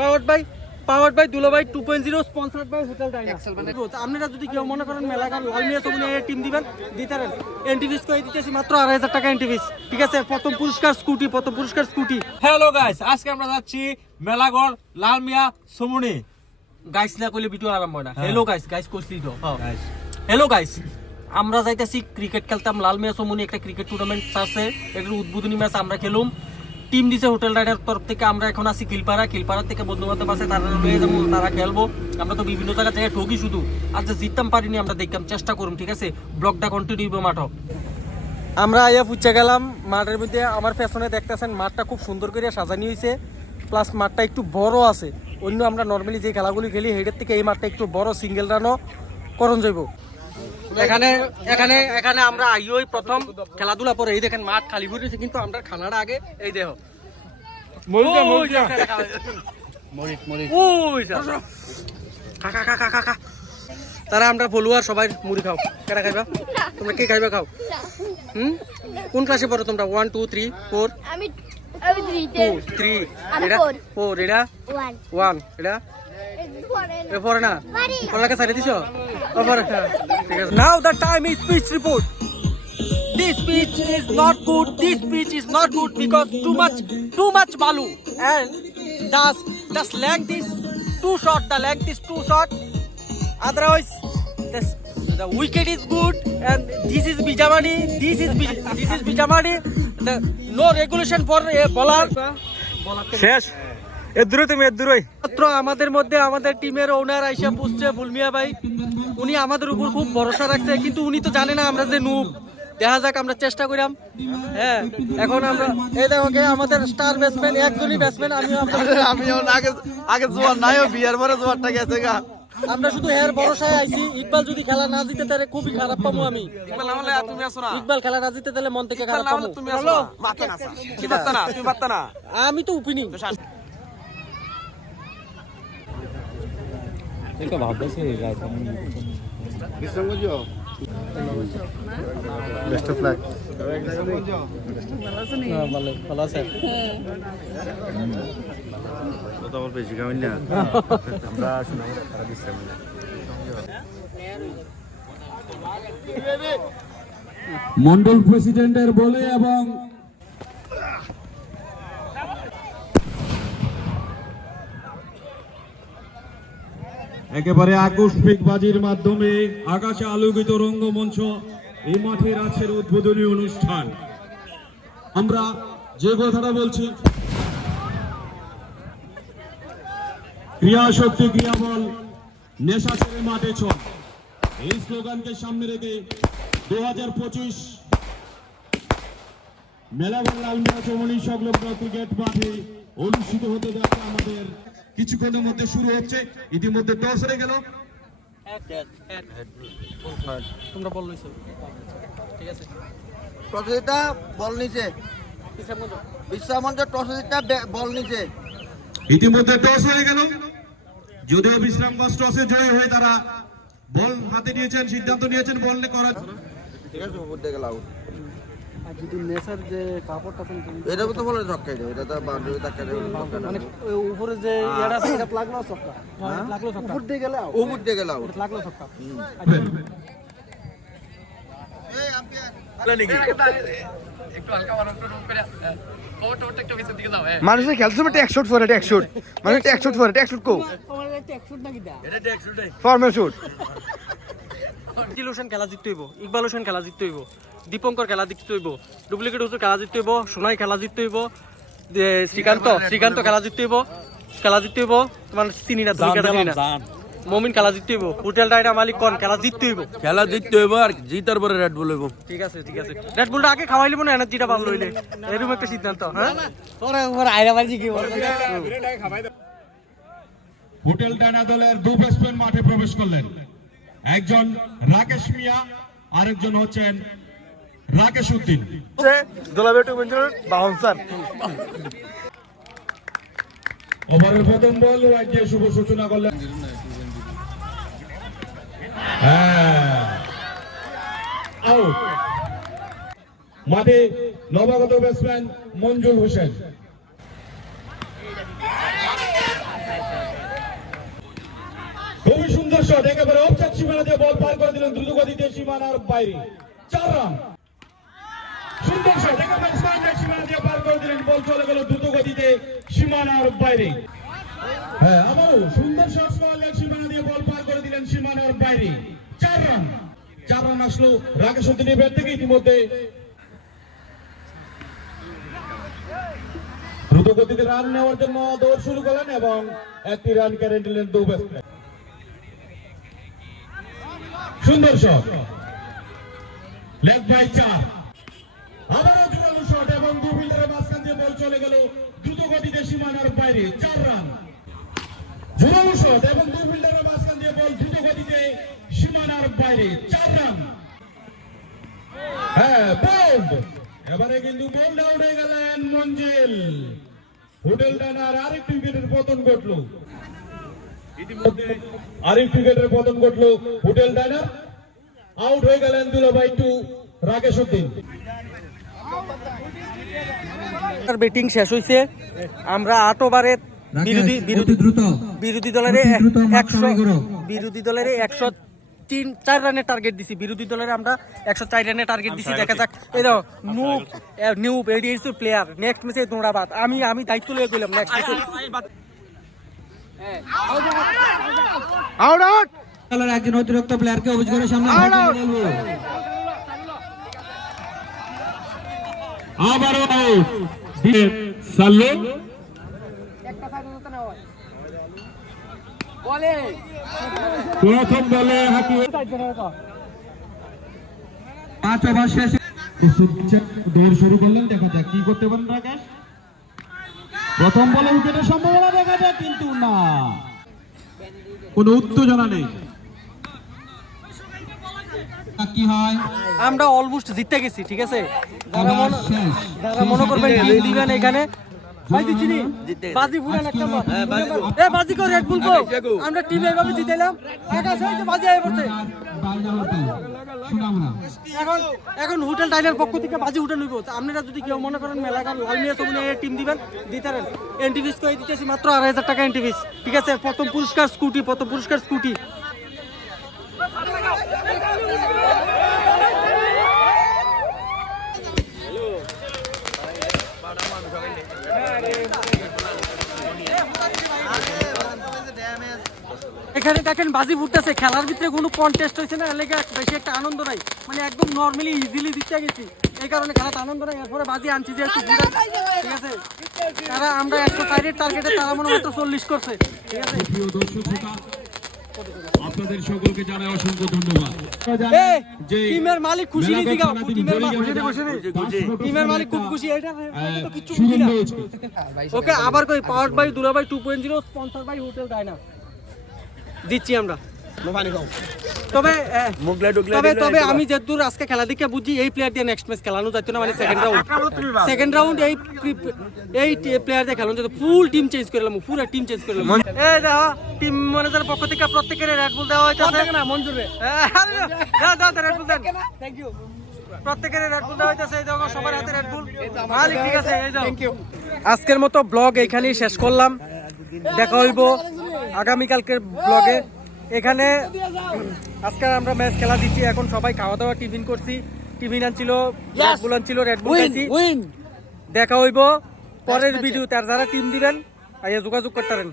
Powered by দুলাভাই 2.0 sponsored by hotel ডাইনার। আপনারা যদি কেউ মনে করেন মেলাঘর লালমিয়া সমুনে টিম দিবেন দিতারেন, এনটিভিস কই দিতেছি মাত্র 2,500 টাকা এনটিভিস, ঠিক আছে। প্রথম পুরস্কার স্কুটি। হ্যালো গাইস, আজকে আমরা যাচ্ছি মেলাঘর লালমিয়া সমুনে। গাইস না কইলে ভিডিও আরম্ভ হয় না। হ্যালো গাইস কইছি তো। হ্যালো গাইস, আমরা যাইতেছি ক্রিকেট খেলতাম লালমিয়া সমুনে, একটা ক্রিকেট টুর্নামেন্ট আছে, একটা উদ্বোধনী ম্যাচ আমরা খেলুম। টিম দিছে হোটেল রাইডার তরফ থেকে। আমরা এখন আছি খিলপাড়া থেকে বন্ধু বান্ধব আছে, তারা লয়ে যাবো, তারা খেলবো। আমরা তো বিভিন্ন জায়গা থেকে ঠকি শুধু, আজ জিততাম পারিনি, আমরা দেখতাম চেষ্টা করুম, ঠিক আছে। ব্লগটা কন্টিনিউ হবে মাঠও। আমরা আইয়া পুচ্ছে গেলাম মাঠের মধ্যে। আমার পেছনে দেখতেছেন মাঠটা খুব সুন্দর করে সাজানি হয়েছে, প্লাস মাঠটা একটু বড় আছে। অন্য আমরা নর্মালি যে খেলাগুলি খেলি হেডের থেকে এই মাঠটা একটু বড়, সিঙ্গেল রানও করণ যাইব। এখানে আমরা আইওই প্রথম খেলাধুলা পরে। এই দেখেন মাঠ খালি ঘুরেছে, কিন্তু আমরা খানাটা আগে এই দেখো তারা আমরা ফলোয়ার সবাই মুড়ি খাও। কেটা খাইবা? তোমরা কি খাইবা খাও? কোন ক্লাসে পড়ো তোমরা? 1 2 3 4? আমি 3 এটা 4 এটা 1 এটা পড়ে না, পড়াকে সাইডে দিছো। ঠিক আছে, now the time is speech report. This pitch is not good. This pitch is not good because too much balu, and the length is too short. The length is too short. Otherwise, the wicket is good, and this is Bijamani. This is Bijamani. The no regulation for a bowler. শেষ এদুরই তুমি এদুরই। মাত্র আমাদের মধ্যে আমাদের টিমের ওনার আইসা পুষছে বুলমিয়া ভাই। উনি আমাদের উপর খুব ভরসা রাখছে, কিন্তু উনি তো জানে না আমরা যে নুব। দেখা যাক, আমরা চেষ্টা করিলাম। হ্যাঁ, এখন আমরা এই দেখো আমাদের স্টার ব্যাটসম্যান, একজনই ব্যাটসম্যান। আমিও আগে জোয়ার নাই, বিয়ার পরে জোয়ারটা গেছে গা। আমরা শুধু হের ভরসায় আইছি। ইকবাল যদি খেলা না জিতে তাহলে খুবই খারাপ পাবো আমি। ইকবাল খেলা না জিতে তাহলে মন থেকে খারাপ পাবো। আমি তো উপিনি। Best of luck. ভালো আছে। বেশি খাবেন না আমরা। মন্ডল প্রেসিডেন্টের বলে এবং একেবারে আকস্মিক বাজির মাধ্যমে আকাশে আলোকিত রঙ্গমঞ্চ এই মাঠের আজকের উদ্বোধনী অনুষ্ঠান। আমরা যে কথাটা বলছি, ক্রিয়া শক্তি ক্রিয়াবল, নেশা ছেড়ে মাঠে চল, এই স্লোগানকে সামনে রেখে 2025 মেলাঘর লালমিয়া চৌমনি সংলগ্ন ক্রিকেট মাঠে অনুষ্ঠিত হতে যাচ্ছে। আমাদের কিছুক্ষণের মধ্যে শুরু হচ্ছে। ইতিমধ্যে টস হয়ে গেল। তোমরা বল লইছো, ঠিক আছে। টসিটা বল নিচে, বিশ্রামঞ্চ টসিটা বল নিচে। ইতিমধ্যে টস হয়ে গেল। যদিও বিশ্রামগঞ্জ টসে জয়ী হয়ে তারা বল হাতে নিয়েছেন, সিদ্ধান্ত নিয়েছেন বল করার। ঠিক আছে, উপর দিকে লাউ। আর যদি নেসার যে কাপড়টা এটা তো বলে ছক্কা, এটা তো বাউন্ডারি ধাক্কা দেবে। মানে উপরে যে ইয়াটা আছে এটা লাগলো ছক্কা, লাগলো ছক্কা। উপর দিয়ে গেল লাগলো ছক্কা। এই আম্পায়ার মানুষের খেলছে একটা 1 শট ফর এটা 1 শট, মানে একটা 1 শট ফর এটা 1 শট কো ফর্মাল শুট। ইলুশন খেলা জিততে হইব, ইকবাল হোসেন খেলা জিততে হইব, দীপঙ্কর খেলা জিততে হইব, ডুপ্লিকেট হুজুর খেলা জিততে হইব, সোনাই খেলা জিততে হইব, শ্রীকান্ত খেলা জিততে হইব, তোমার চিনি না, তুমি চিনি না, মমিন খেলা জিততে হইব, হোটেল ডাইনা মালিক কোন খেলা জিততে হইব, আর জিতার পরে রেড বল হইব। ঠিক আছে। রেড বুলটা আগে খাওয়াই লিব না, এনার্জিটা ভালো হইলে, এরকম একটা সিদ্ধান্ত। হ্যাঁ, হোটেল ডানা দলের 2 ব্যাটসম্যান মাঠে প্রবেশ করলেন। একজন রাকেশ মিয়া, আরেকজন হচ্ছেন রাকেশ উদ্দিন। ওভারের প্রথম বল ওয়াইড দিয়ে শুভ সূচনা করলেন। আউট। মাঠে নবাগত ব্যাটসম্যান মঞ্জুর হোসেন। সুন্দর শট, একেবারে অফসাইড সীমানা দিয়ে বল পার করে দিলেন দ্রুত গতিতে সীমানার বাইরে, 4 রান। সুন্দর শট, একেবারে স্ট্রাইক সীমানা দিয়ে পার করে দিলেন, বল চলে গেল দ্রুত গতিতে সীমানার বাইরে। হ্যাঁ, আবারও সুন্দর শট, স্ট্রাইক সীমানা দিয়ে বল পার করে দিলেন সীমানার বাইরে, 4 রান। 4 রান আসলো রাকেশ উদ্দিনের ব্যাট থেকে। ইতিমধ্যে দ্রুত গতিতে রান নেওয়ার জন্য দৌড় শুরু করলেন এবং একটি রান কেড়ে নিলেন 2 ব্যাটসম্যান। সুন্দর শট, লেগ বাই 4। আবারও জোরালো শট এবং 2 ফিল্ডারের মাঝখান দিয়ে বল চলে গেল দ্রুত গতিতে সীমানার বাইরে, 4 রান। জোরালো শট এবং 2 ফিল্ডারের মাঝখান দিয়ে বল দ্রুত গতিতে সীমানার বাইরে, 4 রান। হ্যাঁ, বোল্ড। এবারে কিন্তু বোল্ড আউট হয়ে গেলেন মঞ্জিল। হোটেল ডানার আরেকটি উইকেটের পতন ঘটলো। ইতিমধ্যে আরেকটি উইকেটের পতন ঘটলো হোটেল ডানার। আউট হয়ে গেলেন দুলাভাই 2 রাকেশ উদ্দিন। ব্যাটিং শেষ হয়েছে। আমরা 8 ওভারে বিরোধী দলের 104 রানের টার্গেট দিছি। বিরোধী দলের আমরা 104 রানের টার্গেট দিছি। দেখা যাক। এই দেখো নিউব এডিএস প্লেয়ার নেক্সট ম্যাচে দৌড়াবাদ। আমি দায়িত্ব লয়ে গেলাম নেক্সট ম্যাচে। আউট আউট দলের একজন অতিরিক্ত প্লেয়ারকে অভিযোগের সামনে আবারও আউট দিয়ে সাল্লু। প্রথম বলে হাঁকিয়ে 5 ওভার শেষে দৌড় শুরু করলেন। দেখা যাক কি করতে পারেন রাকেশ। প্রথম বলে উইকেটের সম্ভাবনা দেখা যায়, কিন্তু না, কোনো উত্তেজনা নেই। কি হয়, আমরা অলমোস্ট জিতে গেছি। ঠিক আছে, যারা মনে করবেন টিম দিবেন এখানে ভাই দিচ্ছি নি বাজি পুরান একটা এ বাজি করে রেড বুল আমরা টিম এইভাবে জিতাইলাম। আকাশ হইছে বাজি আই পড়ছে। এখন হোটেল ডাইনার পক্ষ থেকে বাজি উঠে নিব। আপনারা যদি কেউ মনে করেন মেলাঘাট লালমিয়া সমুনে টিম দিবেন দিতারেন। এন্ট্রি করে দিতেছি মাত্র 2,500 টাকা এন্ট্রি। ঠিক আছে, প্রথম পুরস্কার স্কুটি। এখানে দেখেন বাজি ফুটতেছে। খেলার ভিতরে কোনো কন্টেস্ট হয়েছে না, এলাকা বেশি একটা আনন্দ নাই। মানে একদম নর্মালি ইজিলি জিতে গেছি, এই কারণে খেলাতে আনন্দ নাই। এরপরে বাজি আনছি যে একটু ঠিক আছে। তারা আমরা 104 টার্গেটে তারা মনে হয় 40 করছে। ঠিক আছে, প্রিয় দর্শক শ্রোতা, আপনাদের সকলকে জানাই অসংখ্য ধন্যবাদ। টিমের মালিক খুশি নি দিগাও। টিমের মালিক খুব খুশি। এটা তো কিছু খুশি না। ওকে, আবার কই পাওয়ার্ড বাই দুলাভাই 2.0 স্পন্সর বাই হোটেল ডায়না দিচ্ছি আমরা। তবে আমি যতদূর আজকে খেলা দেখে বুঝি এই প্লেয়ার দিয়ে নেক্সট ম্যাচ খেলানো যাচ্ছে না। মানে সেকেন্ড রাউন্ড এই প্লেয়ার দিয়ে খেলানো যেত। ফুল টিম চেঞ্জ করলাম, পুরো টিম চেঞ্জ করলাম। এই দেখো টিম ম্যানেজারের পক্ষ থেকে প্রত্যেকের রেড বুল দেওয়া হইতাছে না। মঞ্জুর রে দাও রেড বুল দেন। Thank you. প্রত্যেকের রেড বুল দেওয়া হইতাছে। এই দেখো সবার হাতে রেড বুল। মালিক ঠিক আছে, এই যাও। Thank you. আজকের মতো ব্লগ এইখানেই শেষ করলাম। দেখা হইব আগামীকালকের ব্লগে। এখানে আজকে আমরা ম্যাচ খেলা দিচ্ছি। এখন সবাই খাওয়া দাওয়া টিফিন করছি। টিফিন আনছিল, রেড বুল আনছিল, রেড বুল খাইছি। দেখা হইব পরের ভিডিও। তার যারা টিম দিবেন আইয়া যোগাযোগ করতে পারেন।